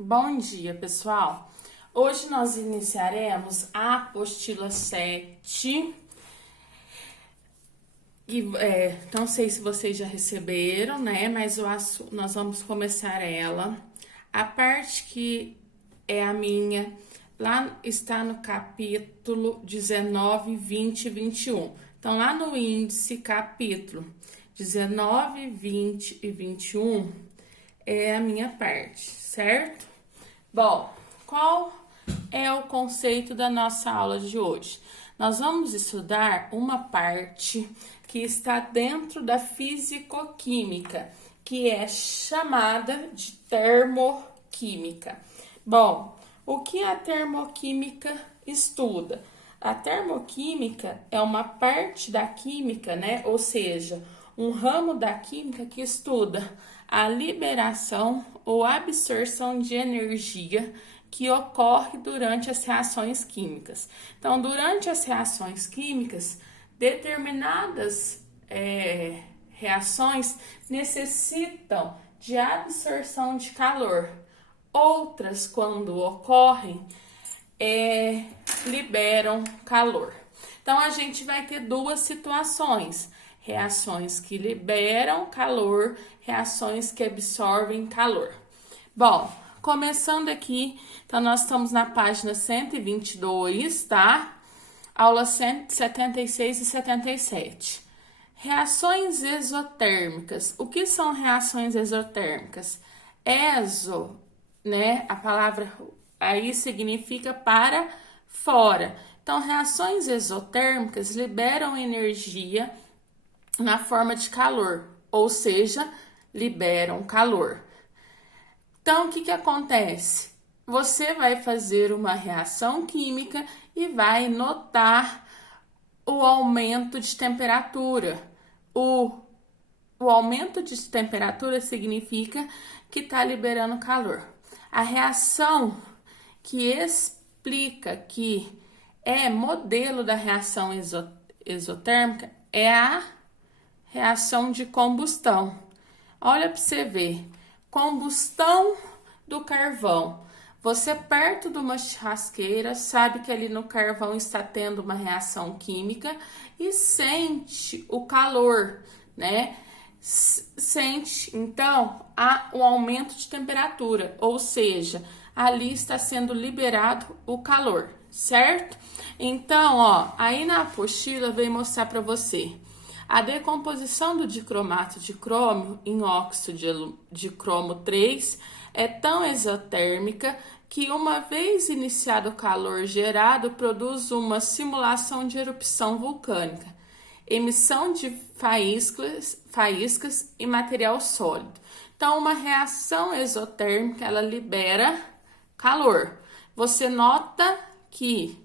Bom dia, pessoal. Hoje nós iniciaremos a apostila 7. Não sei se vocês já receberam, né? Mas nós vamos começar ela. A parte que é a minha, lá está no capítulo 19, 20 e 21. Então, lá no índice, capítulo 19, 20 e 21 é a minha parte, certo? Bom, qual é o conceito da nossa aula de hoje? Nós vamos estudar uma parte que está dentro da fisicoquímica, que é chamada de termoquímica. Bom, o que a termoquímica estuda? A termoquímica é uma parte da química, né? Ou seja, um ramo da química que estuda a liberação ou absorção de energia que ocorre durante as reações químicas. Então, durante as reações químicas, determinadas reações necessitam de absorção de calor. Outras, quando ocorrem, liberam calor. Então, a gente vai ter duas situações: reações que liberam calor, reações que absorvem calor. Bom, começando aqui, então nós estamos na página 122, tá? Aula 176 e 77. Reações exotérmicas. O que são reações exotérmicas? Exo, né? A palavra aí significa para fora. Então, reações exotérmicas liberam energia na forma de calor, ou seja, liberam calor. Então, o que acontece? Você vai fazer uma reação química e vai notar o aumento de temperatura. O aumento de temperatura significa que está liberando calor. A reação que explica que é modelo da reação exotérmica é a reação de combustão. Olha para você ver, combustão do carvão. Você perto de uma churrasqueira sabe que ali no carvão está tendo uma reação química e sente o calor, né? Sente, então, o aumento de temperatura, ou seja, ali está sendo liberado o calor, certo? Então, ó, aí na apostila vem mostrar para você a decomposição do dicromato de crômio em óxido de cromo 3 é tão exotérmica que, uma vez iniciado o calor gerado, produz uma simulação de erupção vulcânica, emissão de faíscas e material sólido. Então, uma reação exotérmica, ela libera calor. Você nota que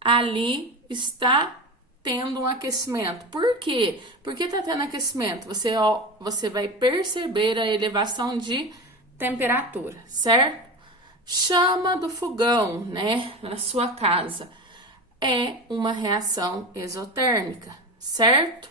ali está tendo um aquecimento. Por quê? Por que está tendo aquecimento? Você vai perceber a elevação de temperatura, certo? Chama do fogão, né, na sua casa. É uma reação exotérmica, certo?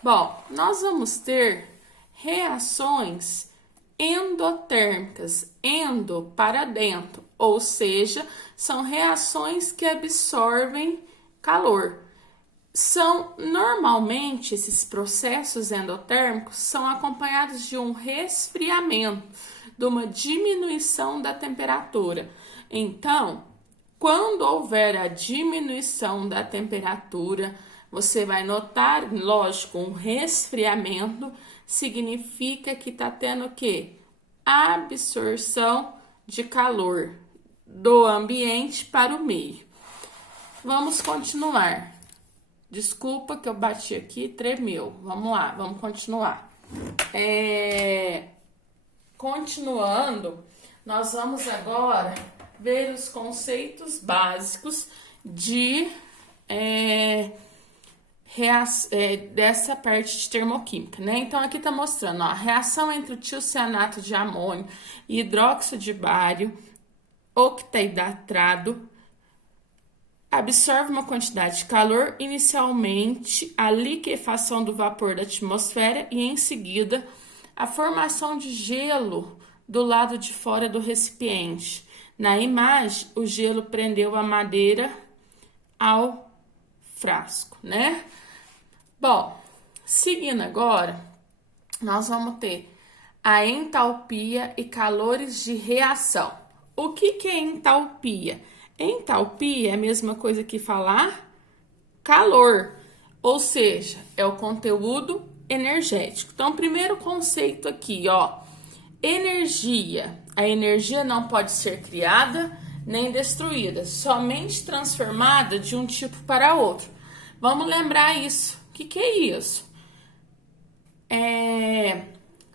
Bom, nós vamos ter reações endotérmicas, endo para dentro, ou seja, são reações que absorvem calor. Normalmente, esses processos endotérmicos são acompanhados de um resfriamento, de uma diminuição da temperatura. Então, quando houver a diminuição da temperatura, você vai notar, lógico, um resfriamento significa que está tendo o quê? Absorção de calor do ambiente para o meio. Vamos continuar. Desculpa que eu bati aqui, tremeu. Vamos lá, vamos continuar. Continuando, nós vamos agora ver os conceitos básicos dessa parte de termoquímica, né? Então, aqui tá mostrando, ó, a reação entre o tiocianato de amônio e hidróxido de bário octaidrado absorve uma quantidade de calor, inicialmente a liquefação do vapor da atmosfera e, em seguida, a formação de gelo do lado de fora do recipiente. Na imagem, o gelo prendeu a madeira ao frasco, né? Bom, seguindo agora, nós vamos ter a entalpia e calores de reação. O que é entalpia? Entalpia é a mesma coisa que falar calor, ou seja, é o conteúdo energético. Então, primeiro conceito aqui, ó, energia. A energia não pode ser criada nem destruída, somente transformada de um tipo para outro. Vamos lembrar isso. O que é isso?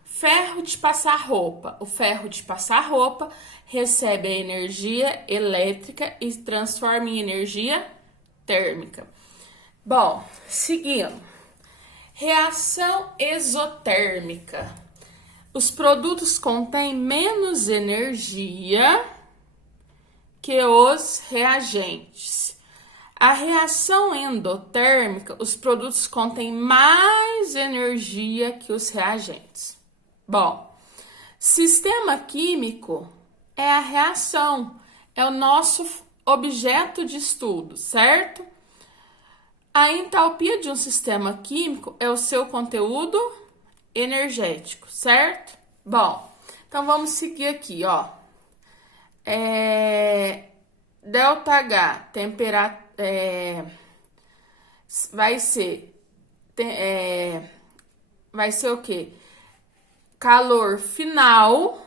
Ferro de passar roupa. O ferro de passar roupa recebe a energia elétrica e transforma em energia térmica. Bom, seguindo. Reação exotérmica. Os produtos contêm menos energia que os reagentes. A reação endotérmica, os produtos contêm mais energia que os reagentes. Bom, sistema químico é a reação, é o nosso objeto de estudo, certo? A entalpia de um sistema químico é o seu conteúdo energético, certo? Bom, então vamos seguir aqui, ó. ΔH, temperatura, vai ser o quê? Calor final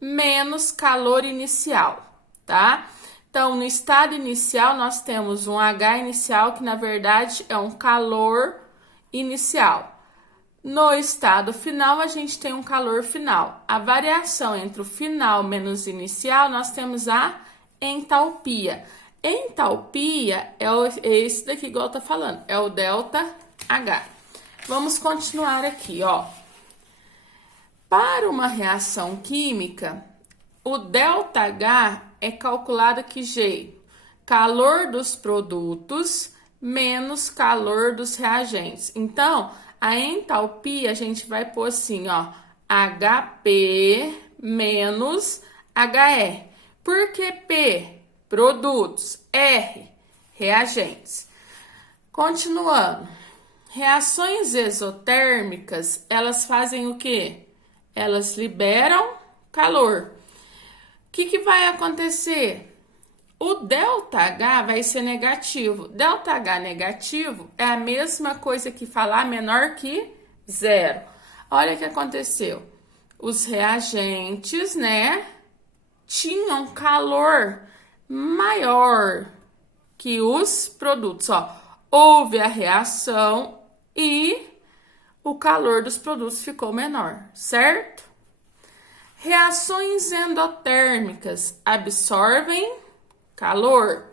menos calor inicial, tá? Então, no estado inicial, nós temos um H inicial, que na verdade é um calor inicial. No estado final, a gente tem um calor final. A variação entre o final menos inicial, nós temos a entalpia. Entalpia é esse daqui, igual tá falando, é o ΔH. Vamos continuar aqui, ó. Para uma reação química, o ΔH é calculado que jeito? Calor dos produtos menos calor dos reagentes. Então, a entalpia a gente vai pôr assim, ó, HP menos HE. Por que P? Produtos. R? Reagentes. Continuando. Reações exotérmicas, elas fazem o quê? Elas liberam calor. O que vai acontecer? O ΔH vai ser negativo. ΔH negativo é a mesma coisa que falar menor que zero. Olha o que aconteceu. Os reagentes, né, tinham calor maior que os produtos. Ó, houve a reação e o calor dos produtos ficou menor, certo? Reações endotérmicas absorvem calor.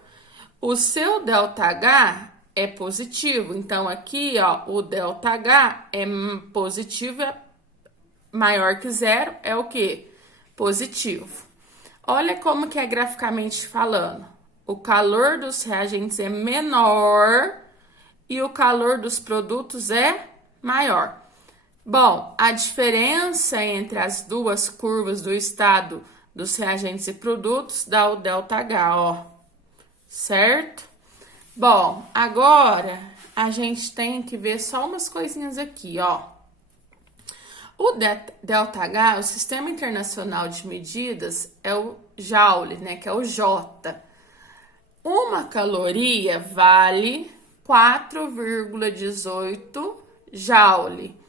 O seu ΔH é positivo, então aqui, ó, o ΔH é positivo, é maior que zero, é o que? Positivo. Olha como que é graficamente falando. O calor dos reagentes é menor e o calor dos produtos é maior. Bom, a diferença entre as duas curvas do estado dos reagentes e produtos dá o ΔH, ó, certo? Bom, agora a gente tem que ver só umas coisinhas aqui, ó. O ΔH, o Sistema Internacional de Medidas, é o Joule, né, que é o J. Uma caloria vale 4,18 Joule.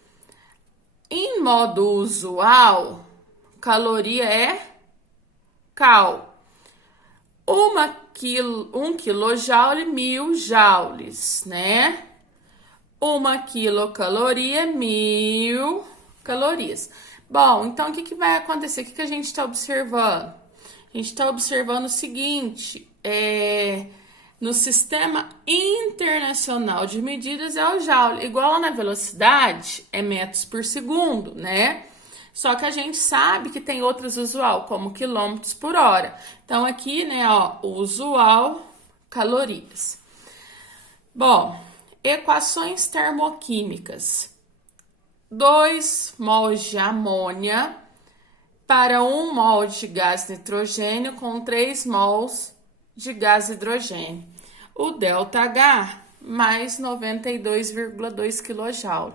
Em modo usual, caloria é cal. 1 quilojoule, 1000 joules, né? 1 quilocaloria, 1000 calorias. Bom, então o que vai acontecer? O que a gente está observando? A gente está observando o seguinte, no Sistema Internacional de Medidas é o joule, igual lá na velocidade, é metros por segundo, né? Só que a gente sabe que tem outros usual, como quilômetros por hora. Então, aqui, né, ó, o usual, calorias. Bom, equações termoquímicas. 2 mols de amônia para 1 mol de gás nitrogênio com 3 mols de gás hidrogênio. O ΔH mais 92,2 kJ.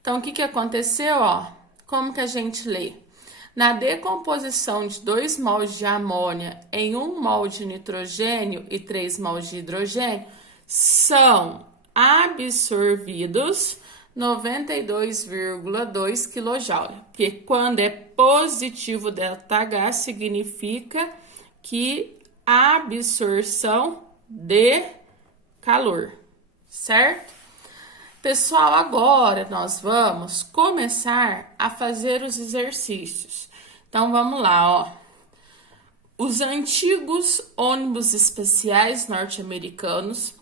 Então, o que aconteceu? Ó? Como que a gente lê? Na decomposição de 2 mols de amônia em 1 mol de nitrogênio e 3 mols de hidrogênio, são absorvidos 92,2 kJ. Porque quando é positivo ΔH, significa que a absorção de calor, certo? Pessoal, agora nós vamos começar a fazer os exercícios. Então, vamos lá, ó. Os antigos ônibus espaciais norte-americanos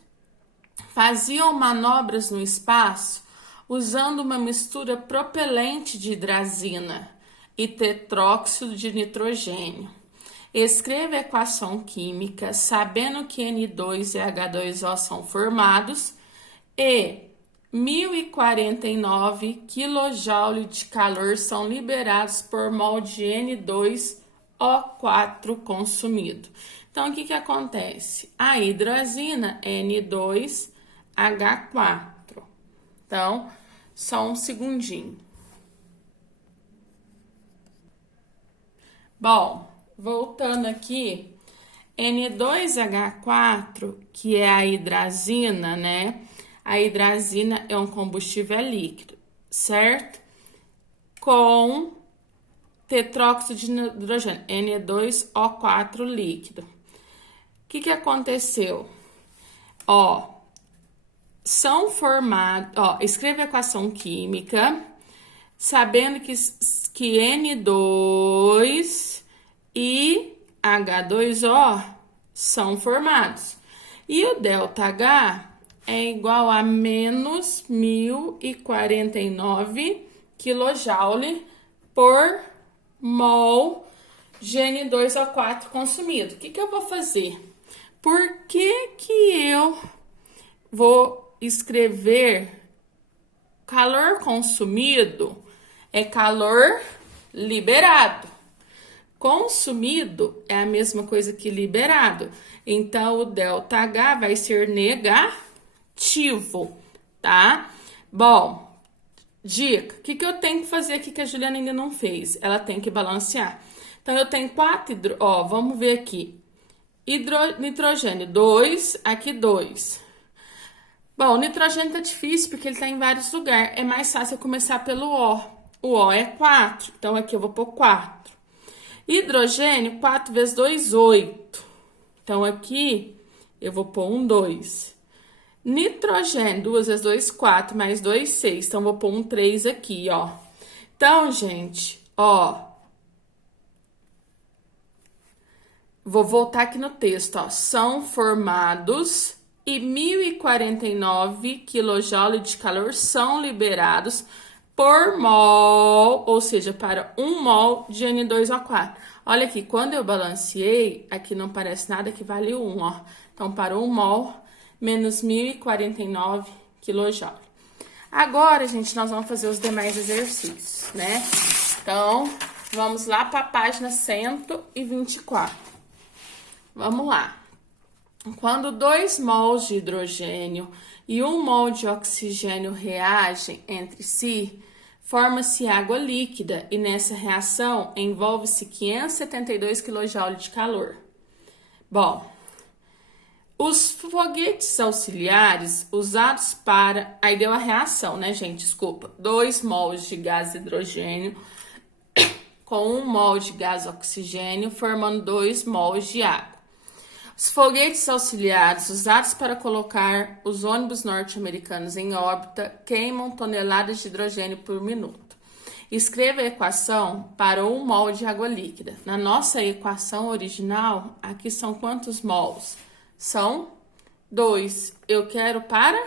faziam manobras no espaço usando uma mistura propelente de hidrazina e tetróxido de nitrogênio. Escreva a equação química sabendo que N2 e H2O são formados e 1049 kJ de calor são liberados por mol de N2O4 consumido. Então, o que acontece? A hidrazina é N2H4. Então, só um segundinho. Bom, voltando aqui, N2H4, que é a hidrazina, né? A hidrazina é um combustível líquido, certo? Com tetróxido de hidrogênio, N2O4 líquido. O que aconteceu? Ó, são formados, ó, escreva a equação química, sabendo que N2 e H2O são formados. E o ΔH é igual a menos 1049 kJ por mol de N2O4 consumido. O que eu vou fazer? Por que eu vou escrever calor consumido é calor liberado? Consumido é a mesma coisa que liberado. Então, o ΔH vai ser negativo, tá? Bom, dica. O que eu tenho que fazer aqui que a Juliana ainda não fez? Ela tem que balancear. Então, eu tenho 4 ó, vamos ver aqui. Nitrogênio, 2, aqui 2. Bom, o nitrogênio tá difícil porque ele tá em vários lugares. É mais fácil eu começar pelo O. O O é 4, então aqui eu vou pôr 4. Hidrogênio, 4 vezes 2, 8. Então, aqui eu vou pôr um 2. Nitrogênio, 2 vezes 2, 4, mais 2, 6. Então, vou pôr um 3 aqui, ó. Então, gente, ó. Vou voltar aqui no texto, ó. São formados e 1049 kJ de calor são liberados por mol, ou seja, para 1 mol de N2O4. Olha aqui, quando eu balanceei, aqui não parece nada que vale 1, ó. Então, para 1 mol, menos 1049 kJ. Agora, gente, nós vamos fazer os demais exercícios, né? Então, vamos lá para a página 124. Vamos lá. Quando 2 mols de hidrogênio e 1 mol de oxigênio reagem entre si, forma-se água líquida e nessa reação envolve-se 572 kJ de calor. Bom, os foguetes auxiliares usados para... Aí deu a reação, né, gente? Desculpa. 2 mols de gás hidrogênio com 1 mol de gás oxigênio, formando 2 mols de água. Os foguetes auxiliares usados para colocar os ônibus norte-americanos em órbita queimam toneladas de hidrogênio por minuto. Escreva a equação para 1 mol de água líquida. Na nossa equação original, aqui são quantos mols? São 2. Eu quero para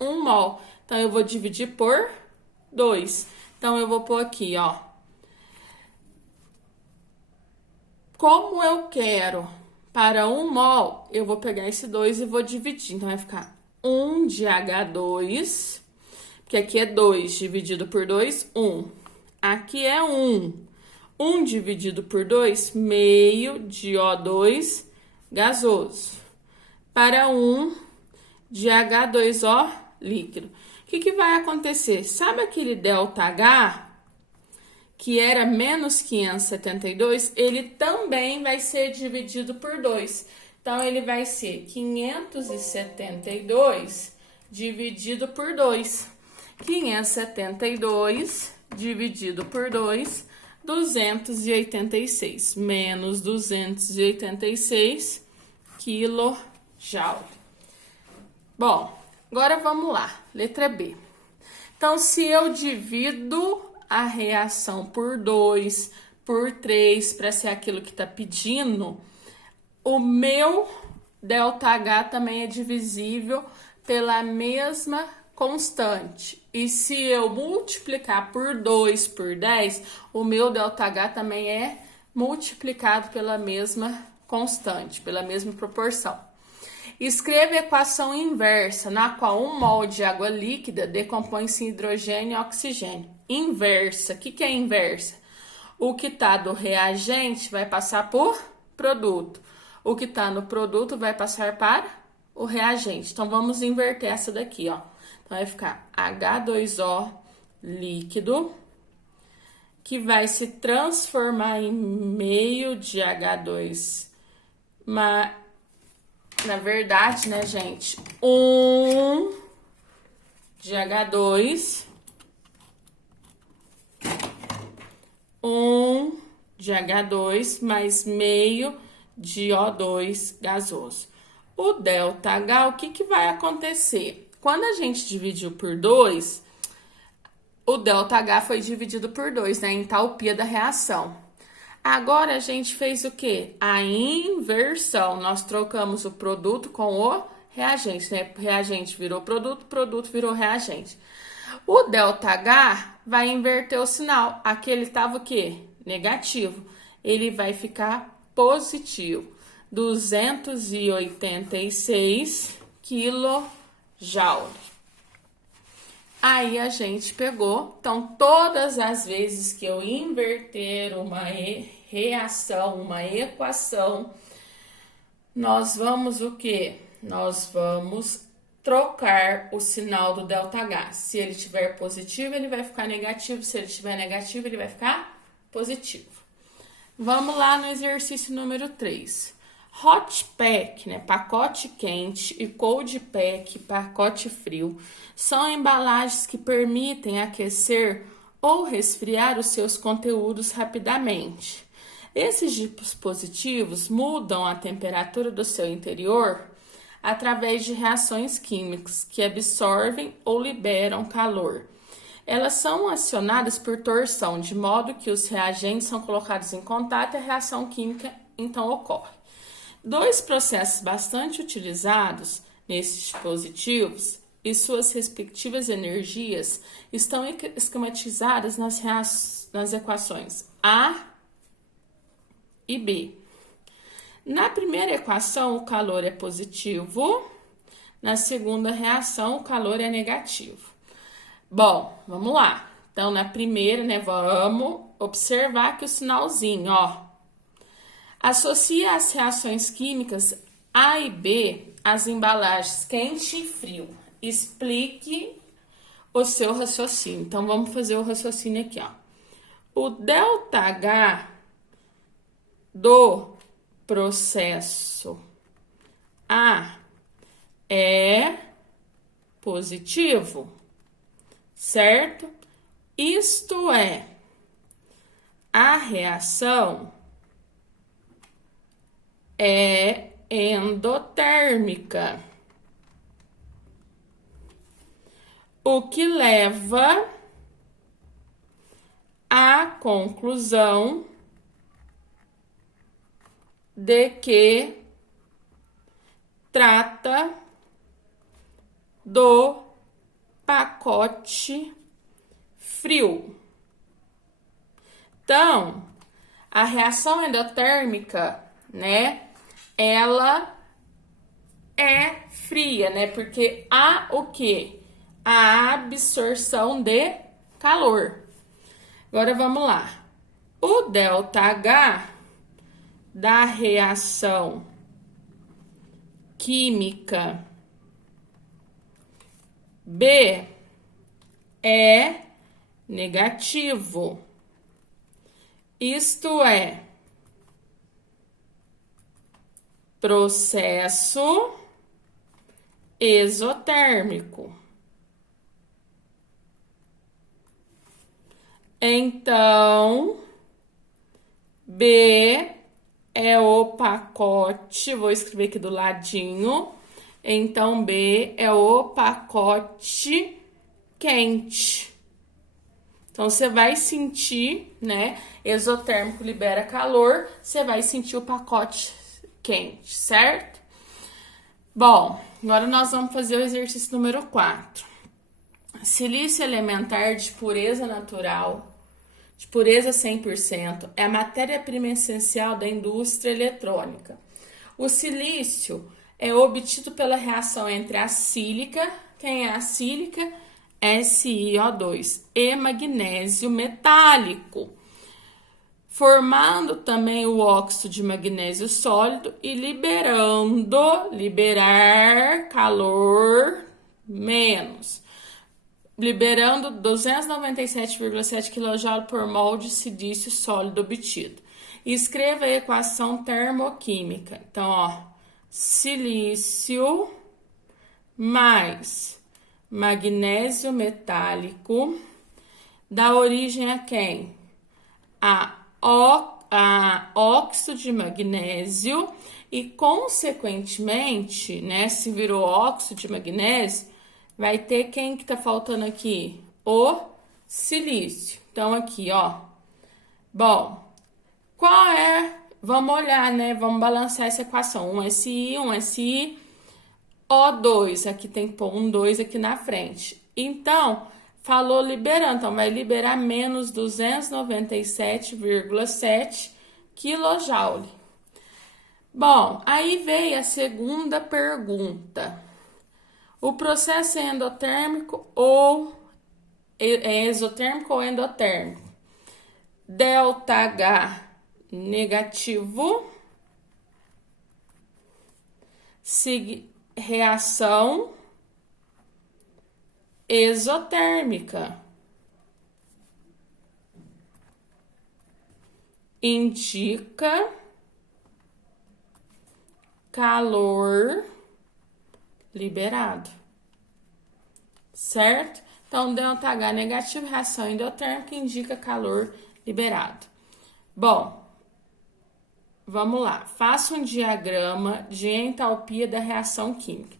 1 mol. Então, eu vou dividir por 2. Então, eu vou pôr aqui, ó. Como eu quero para 1 mol, eu vou pegar esse 2 e vou dividir. Então, vai ficar 1 de H2, porque aqui é 2 dividido por 2, 1. Aqui é 1. 1 dividido por 2, meio de O2 gasoso, para 1 de H2O líquido. O que vai acontecer? Sabe aquele ΔH, que era menos 572? Ele também vai ser dividido por 2. Então, ele vai ser 572 dividido por 2. 572 dividido por 2, 286. Menos 286 kJ. Bom, agora vamos lá. Letra B. Então, se eu divido a reação por 2, por 3, para ser aquilo que está pedindo, o meu ΔH também é divisível pela mesma constante. E se eu multiplicar por 2 por 10, o meu ΔH também é multiplicado pela mesma constante, pela mesma proporção. Escreva a equação inversa, na qual 1 mol de água líquida decompõe-se em hidrogênio e oxigênio. Inversa, o que é inversa? O que está do reagente vai passar por produto. O que está no produto vai passar para o reagente. Então, vamos inverter essa daqui, ó. Então, vai ficar H2O líquido, que vai se transformar em meio de H2, na verdade, né, gente? 1 de H2, 1 de H2 mais meio de O2 gasoso. O ΔH, o que vai acontecer? Quando a gente dividiu por 2, o ΔH foi dividido por 2, né? A entalpia da reação. Agora, a gente fez o quê? A inversão. Nós trocamos o produto com o reagente, né? Reagente virou produto, produto virou reagente. O ΔH vai inverter o sinal. Aqui ele estava o quê? Negativo. Ele vai ficar positivo. 286 kJ. Aí a gente pegou, então todas as vezes que eu inverter uma reação, uma equação, nós vamos o quê? Nós vamos trocar o sinal do ΔH. Se ele tiver positivo, ele vai ficar negativo. Se ele tiver negativo, ele vai ficar positivo. Vamos lá no exercício número 3. Hot pack, né, pacote quente, e cold pack, pacote frio, são embalagens que permitem aquecer ou resfriar os seus conteúdos rapidamente. Esses dispositivos mudam a temperatura do seu interior através de reações químicas que absorvem ou liberam calor. Elas são acionadas por torção, de modo que os reagentes são colocados em contato e a reação química então ocorre. Dois processos bastante utilizados nesses dispositivos e suas respectivas energias estão esquematizadas nas equações A e B. Na primeira equação, o calor é positivo, na segunda reação, o calor é negativo. Bom, vamos lá. Então, na primeira, né, vamos observar que o sinalzinho, ó, associa as reações químicas A e B às embalagens quente e frio. Explique o seu raciocínio. Então, vamos fazer o raciocínio aqui, ó. O ΔH do processo A é positivo, certo? Isto é, a reação é endotérmica, o que leva à conclusão de que trata do pacote frio. Então, a reação endotérmica, né, ela é fria, né, porque há o quê? A absorção de calor. Agora, vamos lá. O ΔH da reação química B é negativo. Isto é, processo exotérmico. Então, B é o pacote, vou escrever aqui do ladinho. Então, B é o pacote quente. Então, você vai sentir, né? Exotérmico libera calor, você vai sentir o pacote quente, certo? Bom, agora nós vamos fazer o exercício número 4. Silício elementar de pureza natural, de pureza 100%, é a matéria-prima essencial da indústria eletrônica. O silício é obtido pela reação entre a sílica, quem é a sílica? SiO2, e magnésio metálico, formando também o óxido de magnésio sólido e liberar calor menos, liberando 297,7 kJ por mol de silício sólido obtido. E escreva a equação termoquímica. Então, ó, silício mais magnésio metálico dá origem a quem? A óxido de magnésio e, consequentemente, né, se virou óxido de magnésio, vai ter quem que tá faltando aqui? O silício. Então, aqui, ó. Bom, qual é? Vamos olhar, né? Vamos balançar essa equação. Um SI, O2. Aqui tem que pôr um 2 aqui na frente. Então, falou liberando. Então, vai liberar menos 297,7 kJ. Bom, aí veio a segunda pergunta. O processo é endotérmico ou é exotérmico ou endotérmico? ΔH negativo, reação exotérmica. Indica calor liberado, certo? Então, ΔH negativo, reação endotérmica, indica calor liberado. Bom, vamos lá. Faça um diagrama de entalpia da reação química.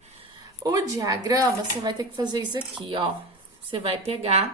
O diagrama, você vai ter que fazer isso aqui, ó. Você vai pegar